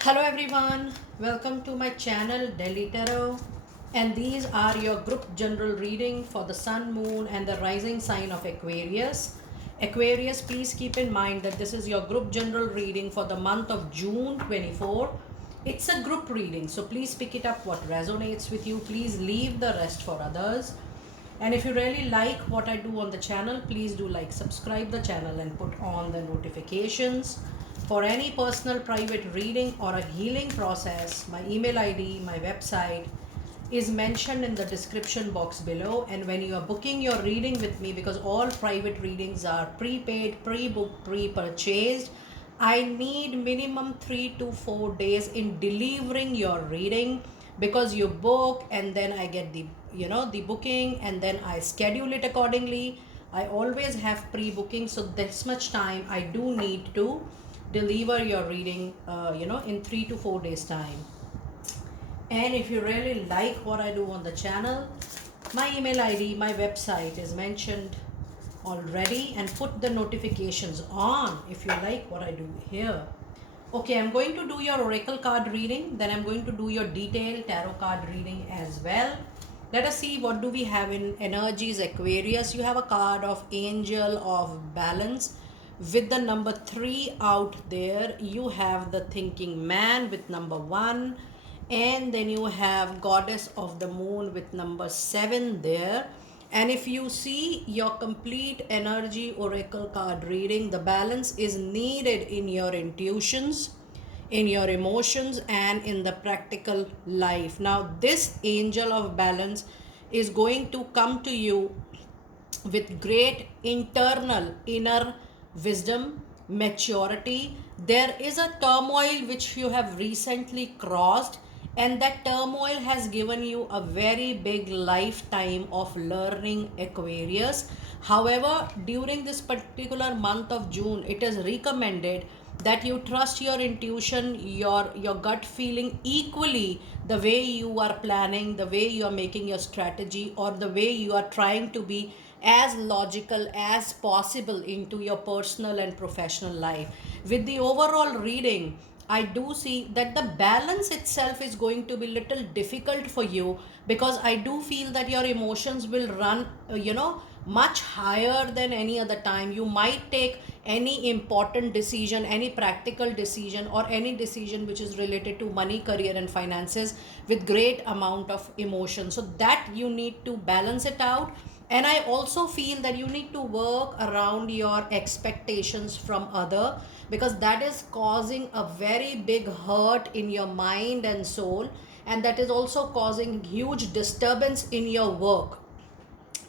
Hello everyone, welcome to my channel Delhi Tarot, and these are your group general reading for the sun, moon and the rising sign of Aquarius. Aquarius, please keep in mind that this is your group general reading for the month of June 24. It's a group reading, so please pick it up what resonates with you. Please leave the rest for others. And if you really like what I do on the channel, please do like, subscribe the channel and put on the notifications. For any personal private reading or a healing process, my email ID, my website is mentioned in the description box below. And when you are booking your reading with me, because all private readings are prepaid, pre-booked, pre-purchased, I need minimum 3 to 4 days in delivering your reading, because you book and then I get the booking and then I schedule it accordingly. I always have pre-booking, so this much time I do need to deliver your reading in 3 to 4 days time. And if you really like what I do on the channel, my email ID, my website is mentioned already, and put the notifications on if you like what I do here. Okay, I'm going to do your oracle card reading, then I'm going to do your detailed tarot card reading as well. Let us see what do we have in energies. Aquarius, you have a card of Angel of Balance with the number 3 out there. You have the Thinking Man with number 1, and then you have Goddess of the Moon with number 7 there. And if you see your complete energy oracle card reading, the balance is needed in your intuitions, in your emotions, and in the practical life. Now this angel of balance is going to come to you with great internal inner wisdom, maturity. There is a turmoil which you have recently crossed, and that turmoil has given you a very big lifetime of learning, Aquarius. However, during this particular month of June, it is recommended that you trust your intuition, your gut feeling equally, the way you are planning, the way you are making your strategy, or the way you are trying to be as logical as possible into your personal and professional life. With the overall reading, I do see that the balance itself is going to be little difficult for you, because I do feel that your emotions will run, much higher than any other time. You might take any important decision, any practical decision, or any decision which is related to money, career, and finances with great amount of emotion. So that you need to balance it out. And I also feel that you need to work around your expectations from other, because that is causing a very big hurt in your mind and soul, and that is also causing huge disturbance in your work,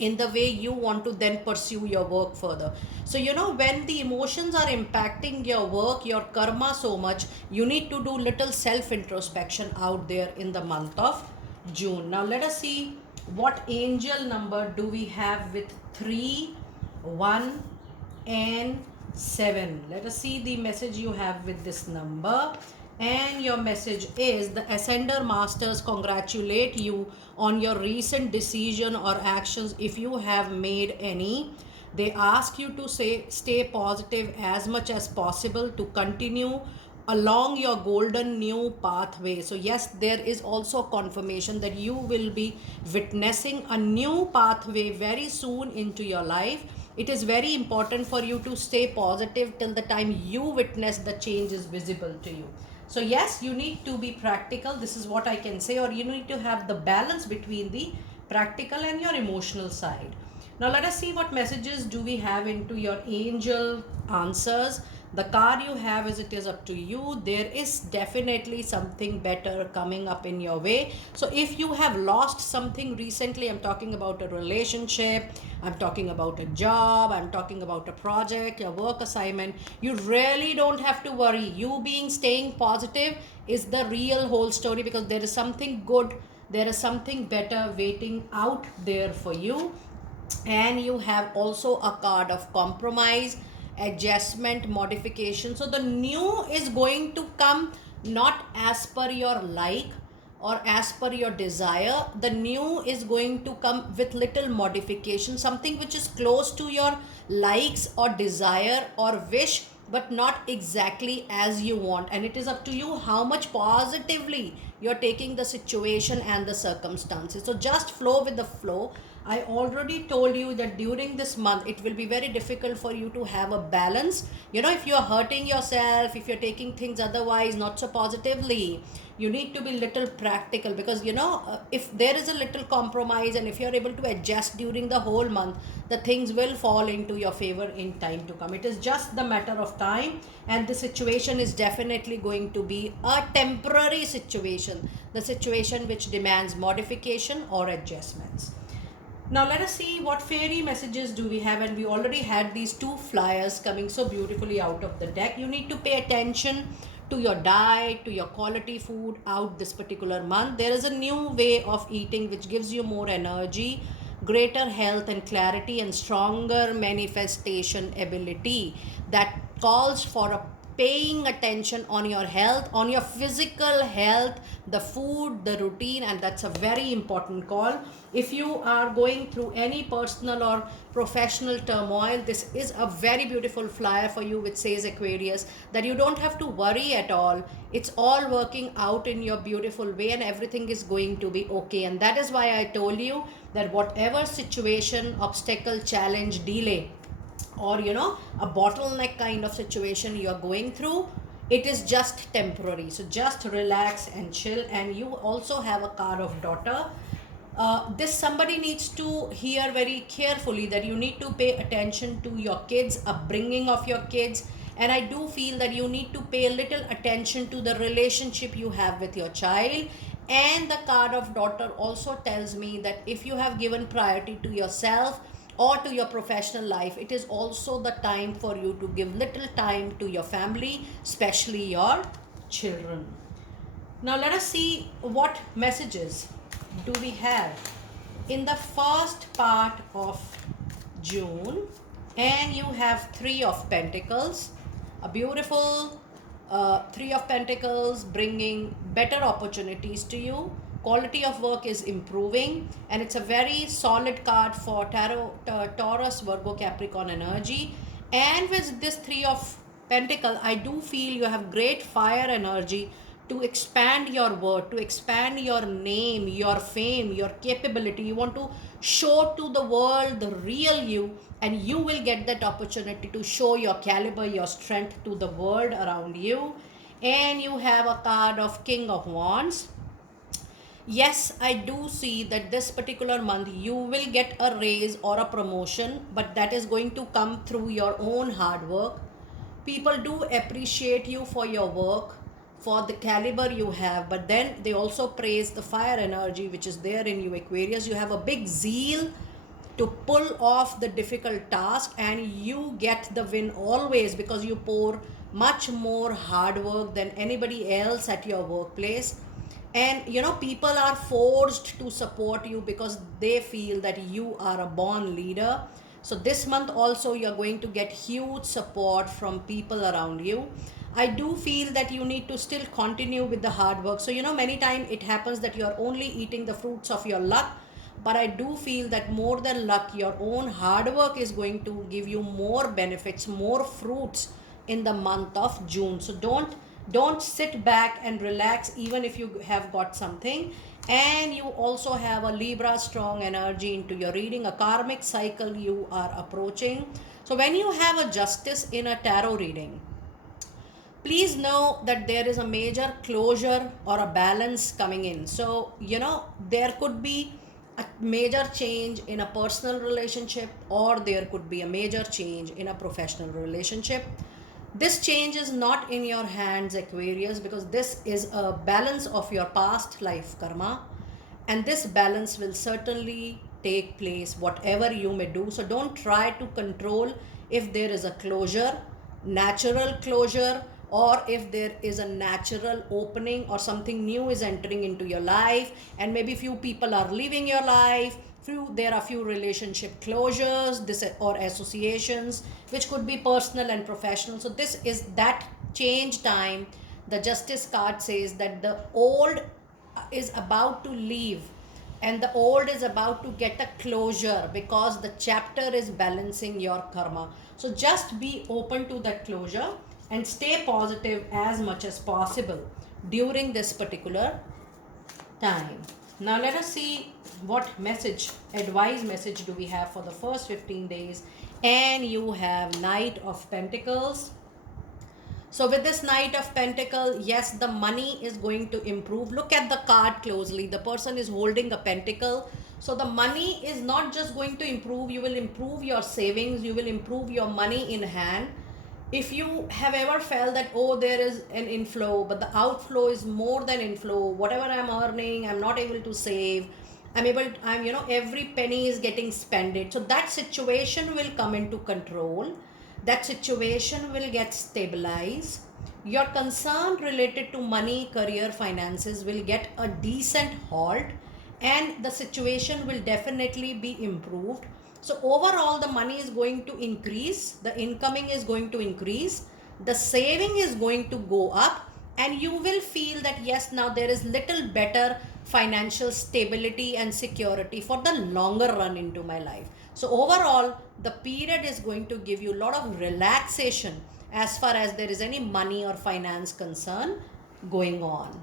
in the way you want to then pursue your work further. So when the emotions are impacting your work, your karma so much, you need to do little self introspection out there in the month of June. Now let us see what angel number do we have with 3, 1 and 7. Let us see the message you have with this number. And your message is: the ascender masters congratulate you on your recent decision or actions, if you have made any. They ask you to stay positive as much as possible to continue along your golden new pathway. So yes, there is also confirmation that you will be witnessing a new pathway very soon into your life. It is very important for you to stay positive till the time you witness the change is visible to you. So yes, you need to be practical, this is what I can say, or you need to have the balance between the practical and your emotional side. Now let us see what messages do we have into your angel answers. The card you have is: it is up to you. There is definitely something better coming up in your way. So if you have lost something recently, I'm talking about a relationship, I'm talking about a job, I'm talking about a project, a work assignment, you really don't have to worry. You being staying positive is the real whole story, because there is something good, there is something better waiting out there for you. And you have also a card of compromise, adjustment, modification. So the new is going to come not as per your like or as per your desire. The new is going to come with little modification, something which is close to your likes or desire or wish, but not exactly as you want, and it is up to you how much positively you're taking the situation and the circumstances. So just flow with the flow. I already told you that during this month it will be very difficult for you to have a balance. If you're hurting yourself, if you're taking things otherwise not so positively, you need to be little practical, because if there is a little compromise and if you're able to adjust during the whole month, the things will fall into your favor in time to come. It is just the matter of time, and the situation is definitely going to be a temporary situation, the situation which demands modification or adjustments. Now let us see what fairy messages do we have, and we already had these two flyers coming so beautifully out of the deck. You need to pay attention to your diet, to your quality food out this particular month. There is a new way of eating which gives you more energy, greater health and clarity, and stronger manifestation ability, that calls for a paying attention on your health, on your physical health, the food, the routine, and that's a very important call. If you are going through any personal or professional turmoil, this is a very beautiful flyer for you which says, Aquarius, that you don't have to worry at all. It's all working out in your beautiful way and everything is going to be okay. And that is why I told you that whatever situation, obstacle, challenge, delay, or a bottleneck kind of situation you are going through, it is just temporary. So just relax and chill. And you also have a card of daughter. This somebody needs to hear very carefully, that you need to pay attention to your kids, upbringing of your kids, and I do feel that you need to pay a little attention to the relationship you have with your child. And the card of daughter also tells me that if you have given priority to yourself or to your professional life, it is also the time for you to give little time to your family, especially your children. Now let us see what messages do we have in the first part of June. And you have Three of Pentacles, a beautiful Three of Pentacles, bringing better opportunities to you. Quality of work is improving, and it's a very solid card for tarot, Taurus, Virgo, Capricorn energy. And with this Three of Pentacles, I do feel you have great fire energy to expand your word, to expand your name, your fame, your capability. You want to show to the world the real you, and you will get that opportunity to show your caliber, your strength to the world around you. And you have a card of King of Wands. Yes, I do see that this particular month you will get a raise or a promotion, but that is going to come through your own hard work. People do appreciate you for your work, for the caliber you have, but then they also praise the fire energy which is there in you, Aquarius. You have a big zeal to pull off the difficult task, and you get the win always because you pour much more hard work than anybody else at your workplace. And people are forced to support you because they feel that you are a born leader. So this month also you're going to get huge support from people around you. I do feel that you need to still continue with the hard work. So many times it happens that you're only eating the fruits of your luck, but I do feel that more than luck, your own hard work is going to give you more benefits, more fruits in the month of June. So don't sit back and relax even if you have got something. And you also have a Libra strong energy into your reading, a karmic cycle you are approaching. So when you have a justice in a tarot reading, please know that there is a major closure or a balance coming in. So there could be a major change in a personal relationship, or there could be a major change in a professional relationship. This change is not in your hands, Aquarius, because this is a balance of your past life karma, and this balance will certainly take place whatever you may do. So don't try to control if there is a closure, natural closure, or if there is a natural opening or something new is entering into your life, and maybe few people are leaving your life, there are few relationship closures or associations which could be personal and professional. So this is that change time. The Justice card says that the old is about to leave and the old is about to get a closure because the chapter is balancing your karma. So just be open to that closure. and stay positive as much as possible during this particular time. Now let us see what advice message do we have for the first 15 days. And you have Knight of Pentacles. So with this Knight of Pentacle, yes, the money is going to improve. Look at the card closely. The person is holding a pentacle. So the money is not just going to improve. You will improve your savings. You will improve your money in hand. If you have ever felt that, oh, there is an inflow, but the outflow is more than inflow. Whatever I'm earning, I'm not able to save. Every penny is getting spent. So that situation will come into control. That situation will get stabilized. Your concern related to money, career, finances will get a decent halt, and the situation will definitely be improved. So overall, the money is going to increase, the incoming is going to increase, the saving is going to go up, and you will feel that yes, now there is little better financial stability and security for the longer run into my life. So overall, the period is going to give you a lot of relaxation as far as there is any money or finance concern going on.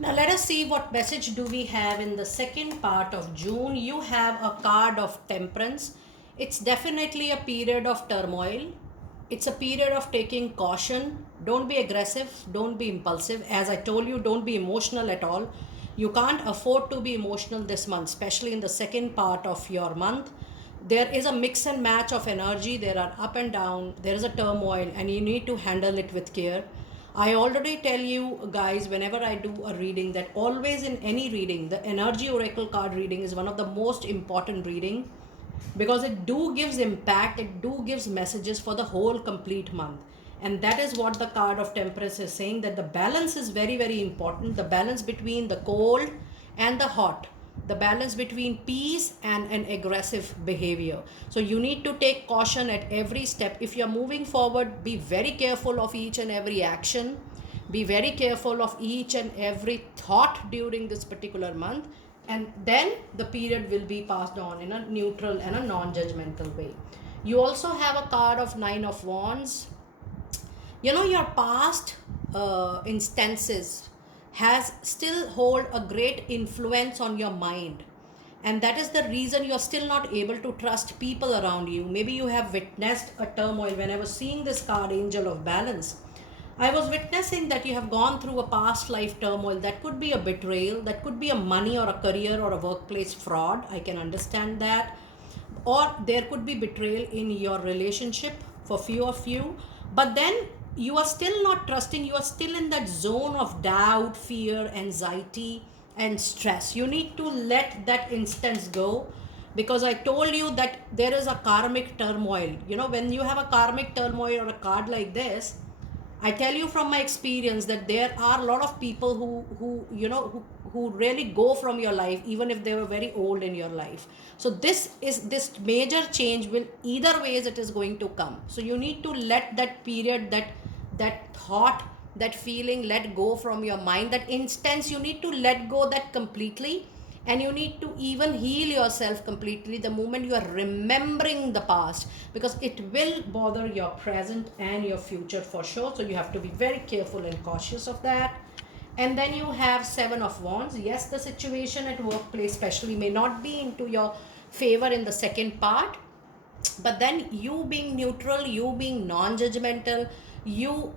Now let us see what message do we have in the second part of June. You have a card of Temperance. It's definitely a period of turmoil. It's a period of taking caution. Don't be aggressive. Don't be impulsive. As I told you, don't be emotional at all. You can't afford to be emotional this month, especially in the second part of your month. There is a mix and match of energy. There are up and down. There is a turmoil, and you need to handle it with care. I already tell you guys, whenever I do a reading, that always in any reading, the energy oracle card reading is one of the most important reading, because it do gives impact, it do gives messages for the whole complete month. And that is what the card of Temperance is saying, that the balance is very, very important. The balance between the cold and the hot, the balance between peace and an aggressive behavior. So you need to take caution at every step. If you're moving forward, be very careful of each and every action. Be very careful of each and every thought during this particular month. And then the period will be passed on in a neutral and a non-judgmental way. You also have a card of Nine of Wands. Your past instances has still hold a great influence on your mind, and that is the reason you're still not able to trust people around you. Maybe you have witnessed a turmoil. When I was seeing this card, Angel of Balance, I was witnessing that you have gone through a past life turmoil. That could be a betrayal, that could be a money or a career or a workplace fraud. I can understand that. Or there could be betrayal in your relationship for few of you. But then you are still not trusting. You are still in that zone of doubt, fear, anxiety, and stress. You need to let that instance go, because I told you that there is a karmic turmoil. When you have a karmic turmoil or a card like this, I tell you from my experience that there are a lot of people who really go from your life, even if they were very old in your life. So this major change will, either ways it is going to come. So you need to let that period, that thought, that feeling, let go from your mind. That instance, you need to let go that completely, and you need to even heal yourself completely the moment you are remembering the past, because it will bother your present and your future for sure. So you have to be very careful and cautious of that. And then you have Seven of Wands. Yes, the situation at workplace especially may not be into your favor in the second part, but then you being neutral, you being non-judgmental, you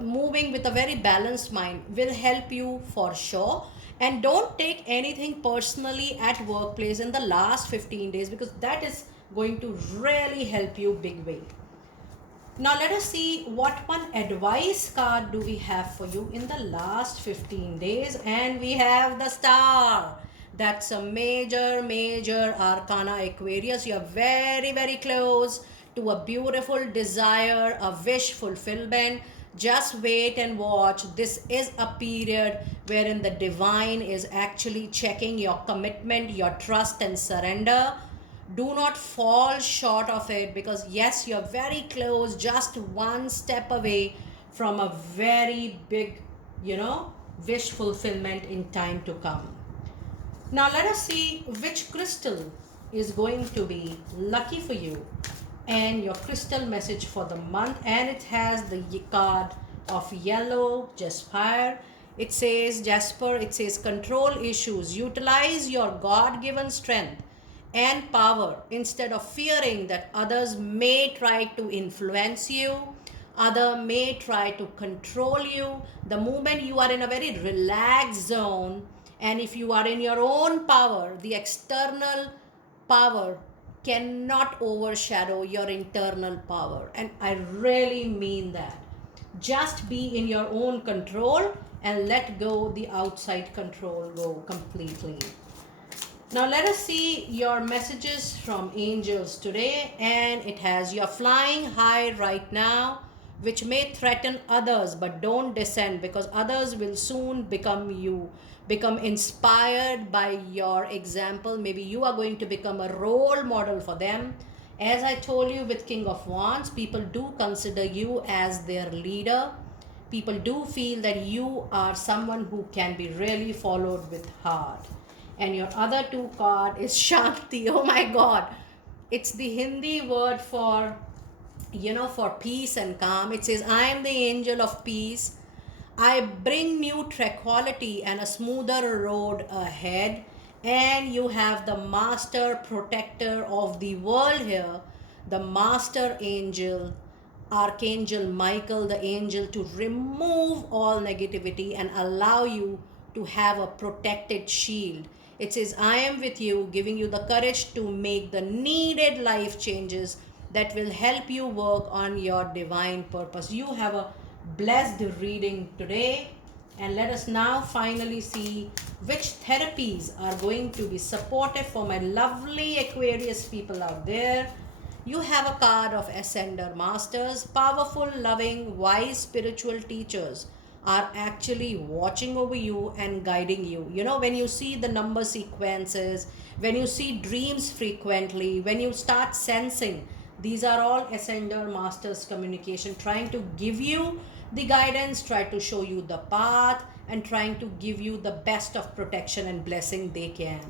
moving with a very balanced mind will help you for sure. And don't take anything personally at workplace in the last 15 days, because that is going to really help you big way. Now let us see what one advice card do we have for you in the last 15 days. And we have the Star. That's a major arcana, Aquarius. You're very, very close to a beautiful desire, a wish fulfillment. Just wait and watch. This is a period wherein the divine is actually checking your commitment, your trust and surrender. Do not fall short of it, because yes, you're very close, just one step away from a very big, wish fulfillment in time to come. Now let us see which crystal is going to be lucky for you and your crystal message for the month, and it has the card of yellow Jasper. It says Jasper, it says control issues, utilize your god-given strength and power instead of fearing that others may try to influence you, other may try to control you. The moment you are in a very relaxed zone, and if you are in your own power, the external power cannot overshadow your internal power. And I really mean that. Just be in your own control and let go the outside control go completely. Now let us see your messages from angels today, and it has you're flying high right now, which may threaten others, but don't descend, because others will soon become inspired by your example. Maybe you are going to become a role model for them. As I told you with King of Wands, people do consider you as their leader. People do feel that you are someone who can be really followed with heart. And your other two card is Shanti. Oh my God. It's the Hindi word for, for peace and calm. It says, I am the angel of peace. I bring new tranquility and a smoother road ahead. And you have the master protector of the world here, the master angel, Archangel Michael, the angel, to remove all negativity and allow you to have a protected shield. It says, I am with you, giving you the courage to make the needed life changes that will help you work on your divine purpose. You have a blessed reading today. And let us now finally see which therapies are going to be supportive for my lovely Aquarius people out there. You have a card of Ascender Masters. Powerful, loving, wise spiritual teachers are actually watching over you and guiding you. When you see the number sequences, when you see dreams frequently, when you start sensing, these are all Ascender Masters communication, trying to give you the guidance, try to show you the path, and trying to give you the best of protection and blessing they can.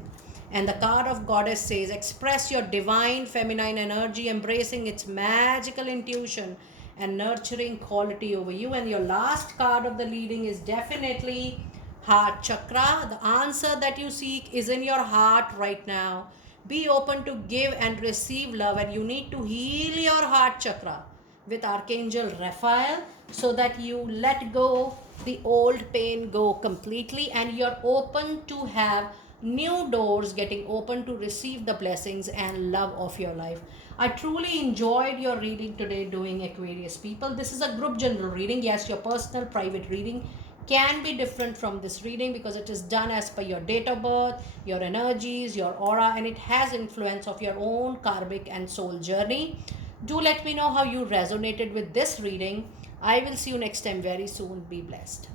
And the card of Goddess says, express your divine feminine energy, embracing its magical intuition and nurturing quality over you. And your last card of the leading is definitely Heart Chakra. The answer that you seek is in your heart right now. Be open to give and receive love, and you need to heal your heart chakra with Archangel Raphael so that you let go the old pain go completely, and you're open to have new doors getting open to receive the blessings and love of your life. I truly enjoyed your reading today, doing Aquarius people. This is a group general reading. Yes, your personal private reading can be different from this reading because it is done as per your date of birth, your energies, your aura, and it has influence of your own karmic and soul journey. Do let me know how you resonated with this reading. I will see you next time very soon. Be blessed.